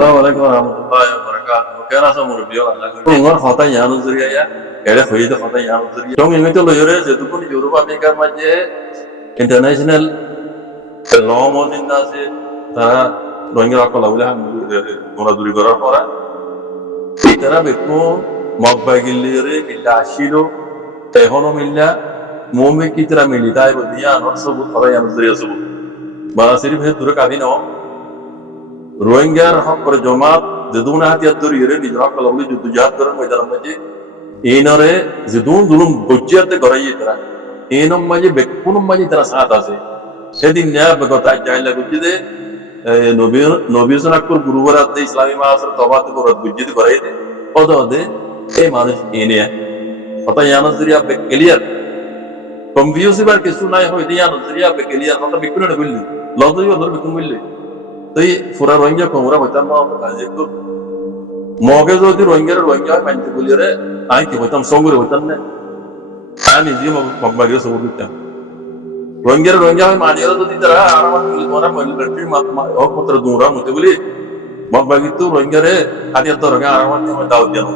Assalamualaikum warahmatullahi wabarakatuh. Kaya nasa murbiyo Allah. Ingor khota yanu zuriya ya. Kaya khoyide khota yanu zuriya. Dong ingi to loyore zetukun Europe America maje international law modin dase tara Rohingya ko lawle han mura duri gorar pora. Tara bekko magbagilire bilashilo tehono milla momi kitara milita ibo diya anor sabu khota yanu zuriya sabu. Bara sirif he dure kabi no রোহিঙ্গার হক করে জমাত যেদুন হাতিয়ার তৈরি হয়ে নিজের হক লাগলে যুদ্ধ জাহাজ করেন ময়দানের মাঝে এইনরে যেদুন জুলুম গজ্জিয়াতে গড়াইয়ে তারা এইনম মাঝে বেকুনম মাঝে তারা সাথ আছে সেদিন না বেগতা জাইলা গজ্জিদে নবীসনাকর গুরুবরাতে ইসলামী মাহাসর তবাতে বরত গজ্জিদে গড়াইতে অদে এই মানুষ এনে কথা ইয়ানজরিয়া বে ক্লিয়ার কনফিউজিবার কিছু নাই হইতে ইয়ানজরিয়া বে ক্লিয়ার কথা বিকুনে বললি লজই ওদের বিকুন বললি তো পুরা রোহিঙ্গা কোমরা হইতাম কাজে তো মগে যদি রোহিঙ্গা মানতে বলি রে আই কি হইতাম সঙ্গে হইতাম না আমি নিজে মগবাগিরে সব দিতাম রোহিঙ্গা মানিয়ে যদি তারা আরাম বলি তোরা মিলিটারি হক পত্র দুরা মতে বলি মগবাগি তো রোহিঙ্গা রে হাতিয়ার তো রোহিঙ্গা আরাম দাও দিতাম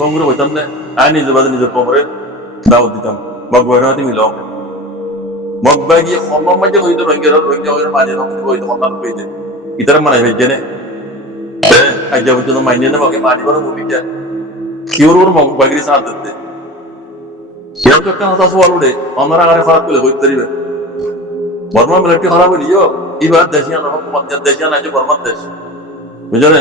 সঙ্গে হইতাম না আমি নিজে বাদে নিজের কোমরে দাও দিতাম মগবাগিরে হাতে মিলাও মগবাগি হমম মাঝে হইতো রোহিঙ্গা মানিয়ে হইতো হন্দান পেয়েছে ইতারা মানাই হয়েছে আজ্ঞা পর্যন্ত মাইনে না মগে মানি বড় ভূমিকা কিওর ওর মগবাগিরি সাথ দিতে কেউ তো কেন তাস ওয়ালুড়ে আমরা আরে খারাপ করে হইতে পারিবে বর্মা মিলিটারি খারাপ হইলিও এবার দেশিয়ান হকুমত দেশিয়ান আছে বর্মার দেশ বুঝলে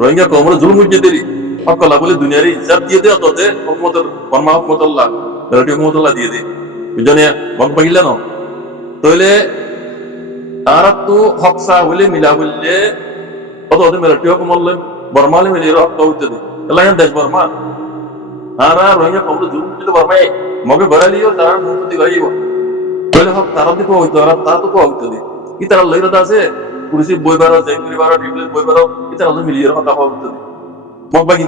রোহিঙ্গা কোমরে জুলুম হইতে দেরি হকলা বলে দুনিয়ার ইজ্জত দিয়ে দে অততে হকুমতের বর্মা হকুমতুল্লাহ মিলিটারি হকুমতুল্লাহ দিয়ে দে বুঝলে মগবাগিলা ন তাহলে আর তো হকসা হইলে মিলা হইলে অত মিলিটারি হকুমলে বর্মালে মিলিয়ে হক হইতে দে এলা দেশ বর্মা আর রোহিঙ্গা কোমরে জুলুম হইতে বর্মাই মগে বড়ালিও তার মুক্তি গাইব তাহলে হক তারা দিকে হইতো আর তারা তো হইতে দে কি তারা লইরা আছে পুলিশ বইবার যায় পরিবার ডিপ্লে বইবার কি তারা মিলিয়ে হক হইতে দে মগবাগি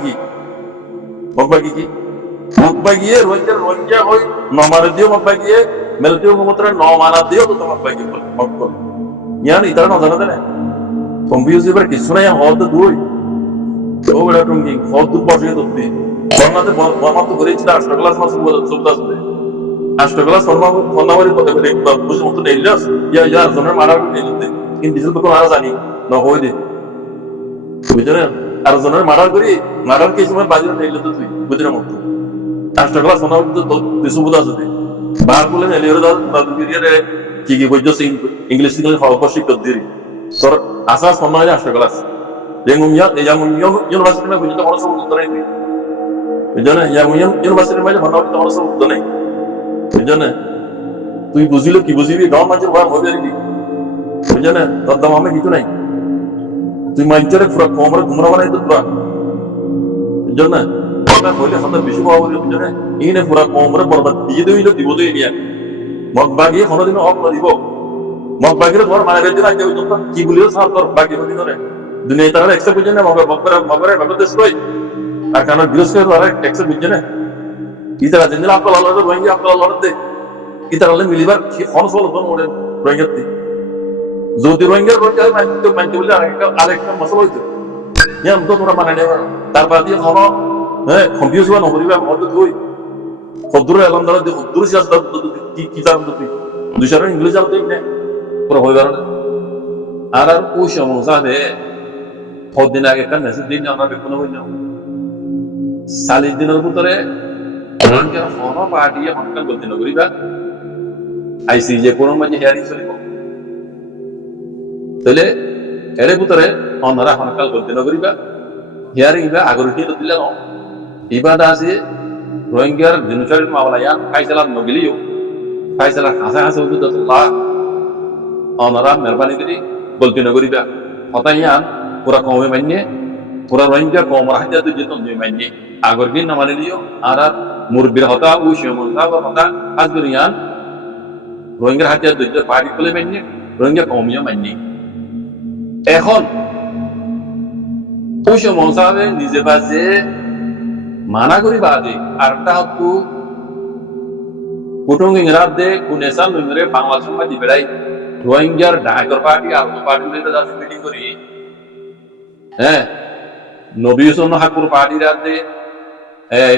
কি মগবাগিয়ে রোহিঙ্গা হই নমারে দিও মগবাগিয়ে মিলিটারি হকুমতরা নমানা দিও তো মগবাগি মগবল ইয়ান ইতারা না জানা দেনে কম্পিউটার কিছু নাই হদ দুই তো বড় টঙ্গি হদ দু বসে দত্তি বর্মাতে বর্মা তো করেছিল 8 ক্লাস মাস সুবিধা আছে 8 ক্লাস ফন্নাবারি পথে বুঝি মত নেইলাস ইয়া জনের মারা নেইলতে কিন্তু ডিজেল তো আর জানি না হই দে বুঝছেন আর জনের মারার কি সময় বাজির নেইলতে তুই বুঝিনা মত 8 ক্লাস ফন্নাবারি তো সুবিধা আছে বার বলে নেলিয়র দাদু গিরিয়ে কি বুঝছো ইংলিশ হক শিক্ষক দিরি তোর আসাস ফন্নাবারি 8 ক্লাস ইউনিভার্সিটি মে বুঝতে কোনো সব উত্তর নেই বুঝছেন ইউনিভার্সিটি মে ফন্নাবারি কোনো সব উত্তর নেই বুঝছেন তুই বুঝিলে কি বুঝিবি গাঁও মাঝে ভাব হয়ে যাবি বুঝছেন তোর দাম আমি কিছু নাই তুই মাঞ্চরে পুরা কোমরে ঘুমরা বানাই তো পুরা বুঝছেন কথা কইলে কথা বেশি ভাব হয়ে বুঝছেন ইনে পুরা কোমরে বরবাদ দিয়ে দিইলো দিব তো ইনিয়া মগবাগি কোনদিন হক না দিব মগবাগিরে ধর মারা গেছে না কেউ তো কি বলিও সাল তোর বাকি হদি ধরে দুনিয়ায় তারা একসে বুঝছেন না মগবাগিরে বাগদেশ কই আর কারণ বিরোধ করে তারা একসে বুঝছেন না ইতারা জিন্দা আকল আল্লাহ রোহিঙ্গা আকল আল্লাহ দে ইতারা মিলিবার খরচ হলো কোন ওরে রোহিঙ্গাতে যদি রোহিঙ্গা মানতে বলে আরেকটা মশলা হইতো ইয়াম তো তোরা মানে নেবা তারপর দিয়ে খাওয়া হ্যাঁ কনফিউজ হওয়া নকরিবা মত তুই খদ্দুরে আলহামদুলিল্লাহ দি খদ্দুরে সিয়াস কি জান তুই দুশার ইংলিশ জানতে না পুরো হইবার না আর ওই সমস্যা দে কতদিন আগে একটা মেসেজ দিন আমরা কোনো হই না 40 দিনের ভিতরে রোহিঙ্গা হনো পার্টি হনকাল করতে নগরিবা আইসিজে কোন মানে হিয়ারিং চলিব তাহলে এর ভিতরে অনরা হনকাল করতে নগরিবা হিয়ারিং বা আগরটি তো দিলা ইবাদা আছে রোহিঙ্গার জেনোসাইড মামলা ইয়া ফাইসালা নগলিও ফাইসালা হাসা হুদুদাল্লাহ অনরা মেহরবানি করি বলতে নগরিবা হতাইয়া পুরা কমে মাইনে পুরা রোহিঙ্গা কমরা হাজা তো যেত মাইনে আগরগিন নামালে লিও আর মুরবির হতা ও শিমুলতা বা হতা আজগরিয়ান রোহিঙ্গার হাতে দুইটা পার্টি খুলে মাইনে রোহিঙ্গা কমিও মাইনে এখন ওই সমস্যাবে নিজে বাজে মানা করি বাদে আরটা হতো কুটুং ইংরাজ দে কুনেসা লইমরে বাংলাদেশ মাঝে বেড়াই রোহিঙ্গার ঢাকার পার্টি আর পার্টি লইতে যাচ্ছে মিটিং করি হ্যাঁ নবী সন্ন হাকুর পাহাড়ির আছে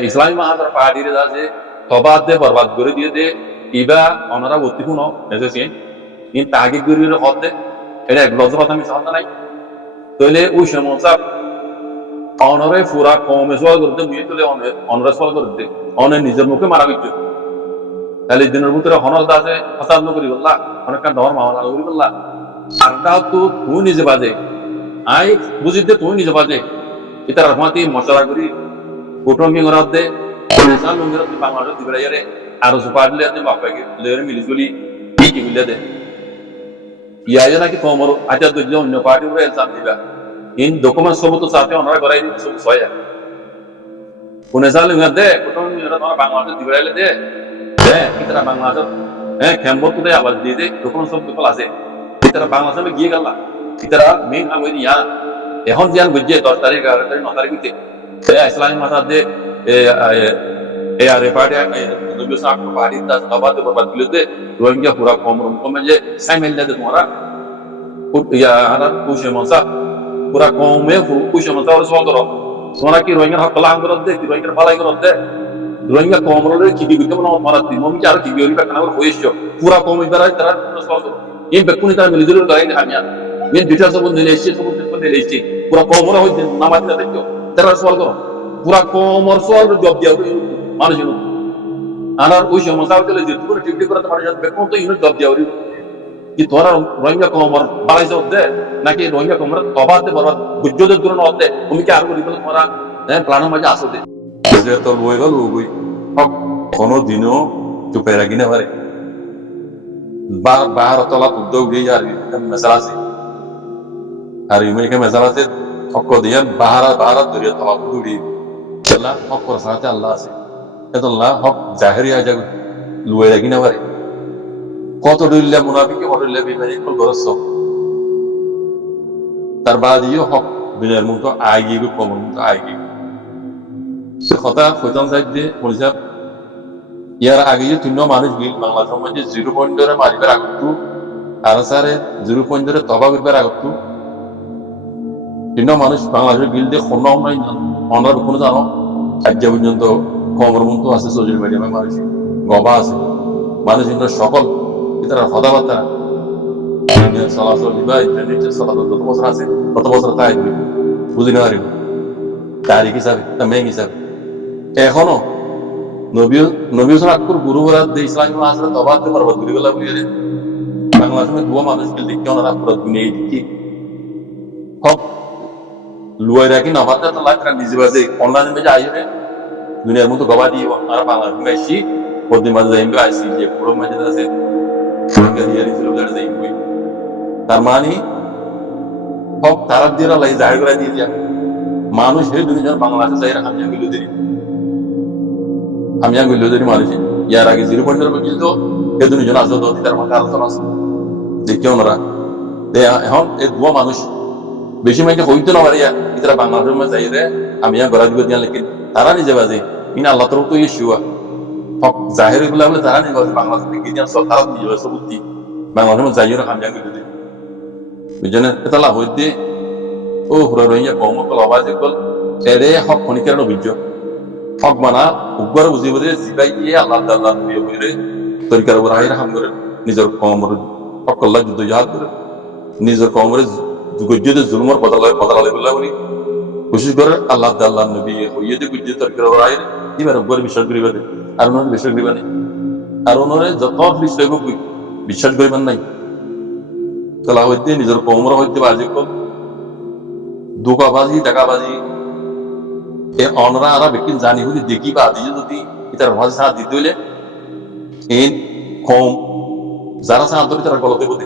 ইসলামী মাহাদার পাহাড়ির আছে তবাদ দে বরবাদ করে দিয়ে দে ইবা অনারা ভর্তি শুনো এসেছে কিন্তু তাকে গরিবের হদ দে এটা এক লজ্জা কথা আমি চাহতা নাই তাহলে ওই সমস্যা অনরে পুরা কমে সওয়াল করতে মুই তুলে অনরে সওয়াল করতে অনে নিজের মুখে মারা গেছে তাহলে দিনের ভিতরে হনল দাসে ফসাদ নকরি বললা অনেকটা ধর্ম মামলা করি বললা আরটাও তো তুই নিজে বাজে আই বুঝিতে তুই নিজে বাজে এটা রহমাতি মশলা করি কুটুম্বি ঘরত দে সাল লঙ্গিরত বাংলাদেশ দিবরা ইয়ারে আর সুপারলে দে বাপাকে লেরে মিলিজুলি কি মিলে দে ইয়ায় নাকি কমর আটা দুইজন অন্য পার্টি উপরে এলসাম দিবা ইন ডকুমেন্ট সব তো সাথে ওনারা করাই দিবে সব সয়া কোনে সাল দে কুটুম্বি ঘরত ওরা বাংলাদেশ দিবরাইলে দে হ্যাঁ এটা বাংলাদেশ হ্যাঁ খেম্বর তো আবার দিয়ে দে ডকুমেন্ট সব তো আছে এটা বাংলাদেশে গিয়ে গেল এটা মেইন আমি ইয়া এখন জিয়ান বুঝে 10 তারিখ 11 তারিখ 9 তারিখ ইসলামী মাথার দে পার্টি নবী সাহেব পার্টি দাস দাবাতে বরবাদ দিলে রোহিঙ্গা পুরা কমে যে সাইমেল দে তোমারা ইয়া আনা কুশে মনসা পুরা কমে কুশে মনসা ওর সওয়াল করো তোমরা কি রোহিঙ্গা হক লাম করো দে রোহিঙ্গা বালাই করো দে রোহিঙ্গা কমরে কি বিগুতে মনে মারা দিন মমি আর কি বিওরি কানা হইছো পুরা কমে দাঁড়ায় তারা সওয়াল করো এই বেকুনি তারা মিলে জুরে গাইনি আমি মেন ডিটেইলস সব দিলে এসে সব দিলে এসে পুরা কমরে হইছে নামাজ না দেখো তারা সওয়াল করো পুরা কমর সওয়াল জব দিয়া মানুষ আনার ওই সমস্যা হইলে যে তুমি টিপটি করতে পারে বেকুন তো ইনো জব দিয়া কি তোরা রোহিঙ্গা কমর বালাই জব দে নাকি রোহিঙ্গা কমর তবাতে বরবাদ গুজ্জদের দূর না দে তুমি কি আর করি বলে তোমরা প্ল্যানের মাঝে আসো দে যে তো বই গেল বই কোনো দিনও চুপে রাখি না পারে বাহার তলা উদ্যোগ দিয়ে আর মেসাল আছে আর ইমেকে মেসাল আছে হক দিয়ে বাহারা দরিয়া তলা উড়ি আল্লাহ হক করার সাথে আল্লাহ আছে এত আল্লাহ হক জাহেরি আয় যাবে লুয়ে রাখি না পারে কত ডুল্লা মুনাফিকে কত ডুল্লা বিমানি কল গরস তার বাদিও হক বিনার মুখ আয় গিয়ে কমন আয় গিয়ে কথা খোঁজান সাইড দিয়ে বলছে ইয়ার আগে যে তিন মানুষ গিল বাংলাদেশের মধ্যে 0 পয়েন্ট ধরে মারিবার আগতু আর স্যারে 0 পয়েন্ট ধরে তবা করবার আগতু তিন মানুষ বাংলাদেশের গিল দিয়ে কোনো নাই অনার কোনো জানো আজ পর্যন্ত খবর মতো আছে সোশ্যাল মিডিয়ামে মানুষ গবা আছে মানুষ সকল তারা কথাবার্তা চলাচল বা ইন্টারনেটের চলাচল যত বছর আছে তত বছর তাই বুঝি না পারিব তারিখ হিসাবে তা মেঘ হিসাবে এখনো নবী আকবর গুরু বরাদ দিয়ে ইসলামী মাহাজরা তবাতে বরবাদ করে গেলা বলিয়ে বাংলাদেশের দুয়া মানুষকে দেখতে ওনারা পুরো দুনিয়া দেখি হক লুয়াই রাখি নবাতে তো লাখ নিজে বাজে অনলাইন মেজে আইরে দুনিয়ার মতো গবা দিয়ে আর বাংলাদেশ মেশি প্রতি মাঝে যাইবে আইসি যে পুরো মাঝে আছে তার মানে হক তারা দিয়ে লাই জাহির করে দিয়ে দিয়া মানুষ এই দুনিয়ার বাংলাদেশে যাই হামিয়া গিল যদি মানুষ ইয়ার আগে 0 পয়েন্ট কিন্তু এই দুজন আসো তো তার মধ্যে আলোচনা আছে দেখে ওনারা এখন এই দুয়া মানুষ বেশি মাইকে হইতো না পারিয়া ইতারা বাংলাদেশের মধ্যে যাই রে হামিয়া গড়া দিব দিয়া লেকিন তারা নিজে বাজে ইনা আল্লাহ তরফ তো ইস্যুয়া হক জাহির বলে বলে তারা নিজে বাজে বাংলাদেশ থেকে দিয়া সব তারা নিজে বাজে বুদ্ধি বাংলাদেশের মধ্যে যাই রে হামিয়া গিল দিই বুঝছেন এটা লাভ হইতে ও হুরা রইয়া কম কল আওয়াজ কল এরে হক খনিকের অভিজ্ঞ হক মানা উগ্র বুঝিব যে জিবাই দিয়ে আল্লাহ তাআলা দিয়ে বলে তরিকার উপর আইরা হাম করে নিজের কমর হকল্লা যুদ্ধ জাহাদ করে নিজের কমরে গুজ্জুদের জুলুমর বদলায় বলা বলি কোশিশ করে আল্লাহ তাআলা নবী হইয়ে যে গুজ্জু তরিকার উপর আইরা এবার উপর বিশ্বাস করিবা আর ওনার বিশ্বাস করিবা নাই আর ওনারে যত বিষয় বিশ্বাস করিবেন নাই তালা হইতে নিজের কমর হইতে বাজি কল ধোকাবাজি টাকাবাজি অনরা আরা ব্যক্তি জানি বলি দেখি বা দিয়ে যদি এটার ভাষা সাথ দিতে হইলে এই কম যারা সাথ ধরে তারা গলতে বলতে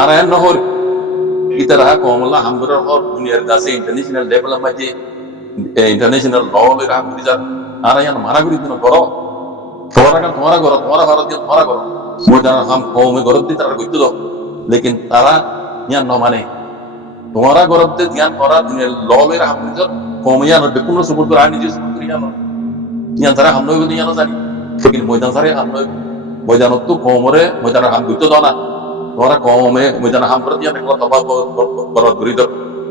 আর এন নহর ইতারা কমলা হামদুরার হর দুনিয়ার কাছে ইন্টারন্যাশনাল লেভেলের মাঝে ইন্টারন্যাশনাল ল এর হামদুরি যার আর এন মারা করি দিন করো তোমারা করো তোমারা ভারতীয় তোমারা করো ময়দান হাম কমে গরব দিয়ে তারা করতে দাও লেকিন তারা ইয়ান ন মানে তোমারা গরব দিয়ে জ্ঞান করা দুনিয়ার ল এর হামদুরি যার কমিয়া নয় কোনো সপোর্ট করে আর নিজে সপোর্ট করি জানো ইয়ান তারা হাম নয় বলে জানো জানি লেকিন ময়দান সারে হাম নয় ময়দানত তো কমরে ময়দানের হাম করতে দাও না তোমরা কমে ময়দান হাম করে দিয়ে দেখো তবা বরবাদ করি দাও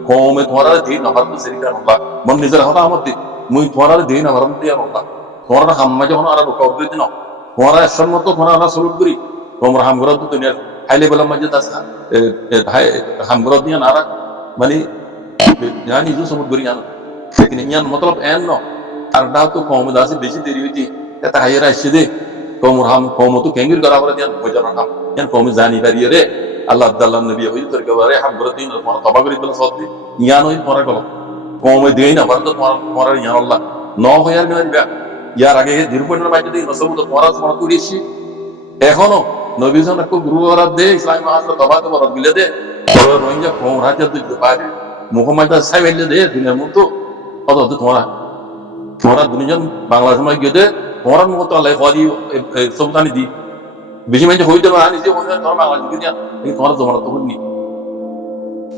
কমে তোমার দিন আমার তো সেরিকা নল্লা মন নিজের হতা আমার দিন মুই তোমার দিন আমার দিয়া নল্লা তোমার হাম্মা যখন আর রুকাও দিন তোমার এসন মতো তোমার আমরা সলুট করি তোমার হামগর তো দুনিয়ার হাই লেভেল মধ্যে আছে হামগর দিয়া না মানে জানি যে সমুদ্র করি জানো लेकिन ইয়ান মতলব এন ন আর না তো কম দাসে বেশি দেরি হইতি এটা হাইরা এসে দে কম তো কেঙ্গির করা বলে দিয়ান হয়ে যানা নাম ইয়ান কম জানি পারি রে আল্লাহ আল্লাহ নবী হই তোর কেবারে হামগর দিন তোমার তবা করি বলে সব দিন ইয়ান হই তোমার গল কম দেই না বন্ধ তোমার ইয়ান আল্লাহ ন হইয়ার গেলে ইয়ার আগে দীর্ঘপূর্ণ বাইতে দিন সব তো তোমার তুলিছি এখনো নবী জন একটু গুরু ওরা দে ইসলাম মাহাত্র তবা তো বড় বিলে দে বড় রোহিঙ্গা কম রাজ্য দিতে পারে মুহাম্মদ সাহেব দে দিনের মতো অত তোমরা দুজন বাংলা সময় গিয়ে তোমার মতো আল্লাহ খাওয়াদি সবটানি দি বেশি মানে হইতে না নিজে তোমার বাংলা দিকে তোমার জমানত তো নি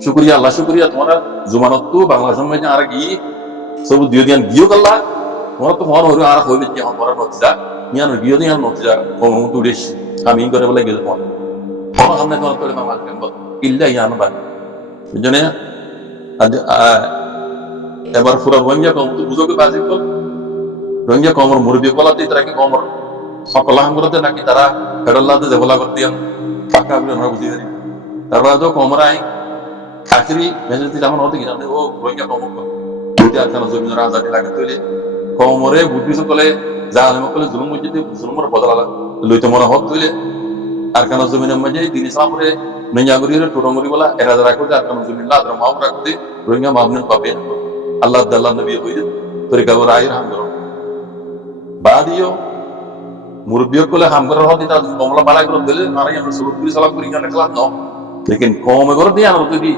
শুক্রিয়া আল্লাহ শুক্রিয়া তোমার জমানত তো বাংলা সময় আর কি সব দিয়ে দিয়ান গিয়ে গেল্লা তোমার তো মন হইল আর হইবে কি আমার নতিজা ইয়ান গিয়ে দিয়ান নতিজা কম তুলিস আমি করে বলে গেলে তোমার সামনে তোমার করে বাংলা কেন ইল্লা ইয়ান বা বুঝনে এবার পুরা রোহিঙ্গা কম তো বুঝোকে বাজি কল রোহিঙ্গা কমর মুরবি বলাতে তারা কি কমর সকল হামগুলোতে নাকি তারা ফেডাল্লাতে দেবলা করতে পাকা বলে আমরা বুঝি জানি তারপরে তো কমরাই আখরি মেসেজ দিলে আমার হতে কি জানে ও রোহিঙ্গা কমর যদি আর কেন জমিনের আজাদি লাগে তৈলে কমরে বুদ্ধি সকলে যা আলম কলে জুলুম বুঝিতে জুলুমের বদলা লইতে মনে হত তৈলে আর কেন জমিনের মাঝে দিন ইসলামরে নৈয়াগুরির টুরঙ্গুরি বলা এরা যারা করতে আর কেন জমিন আদ্র মাহব রাখতে রোহিঙ্গা মাহবুন পাবে আল্লাহ আল্লাহ নবী হইতে তরিকা ওর আয়ের হাম করো বাদিও মুরব্বিও কলে হাম করার হতে তার কমলা বাড়াই করে দিলে আরে আমরা সুলুক করি সালাম করি না খেলা ন লেকিন কমে করে দিয়ে আনো যদি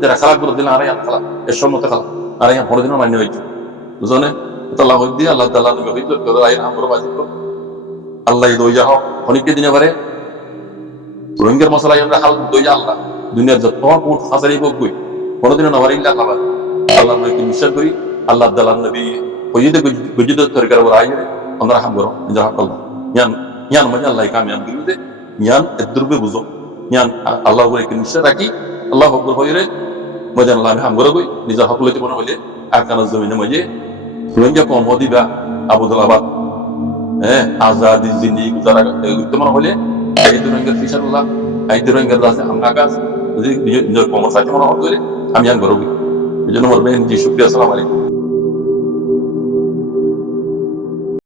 যারা খালা করে দিলে আরে খালা এর সম্মত খালা আরে পরের দিন মান্য হইছে বুঝনে তো আল্লাহ হই দিয়ে আল্লাহ আল্লাহ নবী হইতে করে আয়ের হাম করে বাজি করো আল্লাহ দই যাও অনেককে দিনে পারে রোহিঙ্গার মশলা আমরা হাল দই যা আল্লাহ দুনিয়ার যত কোট হাসারি বকই কোনদিন না পারে ইল্লা আল্লাহ আল্লাহ নবীকে বিশ্বাস করি আল্লাহ আল্লাহ নবী হইতে গুজিত তরিকার ওর আয়ের আমরা হাম করো নিজের হক আল্লাহ ইয়ান মানে আল্লাহ কামিয়াব দিতে ইয়ান এদ্রুবে বুঝো ইয়ান আল্লাহ বলে কি নিশ্চয় রাখি আল্লাহ হকর হইরে মজান আল্লাহ হাম করে গই নিজের হক লইতে মনে হইলে আর কানা জমিনে মজে রোহিঙ্গা কম দিবা আবুদুল্লাবাদ আজাদি জিন্দেগি গুজারা করতে মনে হইলে এই রোহিঙ্গার ফিশারুল্লাহ এই রোহিঙ্গার আছে আমরা কাজ যদি নিজের কমর সাথে মনে হইলে আমি ইয়ান করবি এই জন্য বলবেন জি শুক্রিয়া আসসালামু আলাইকুম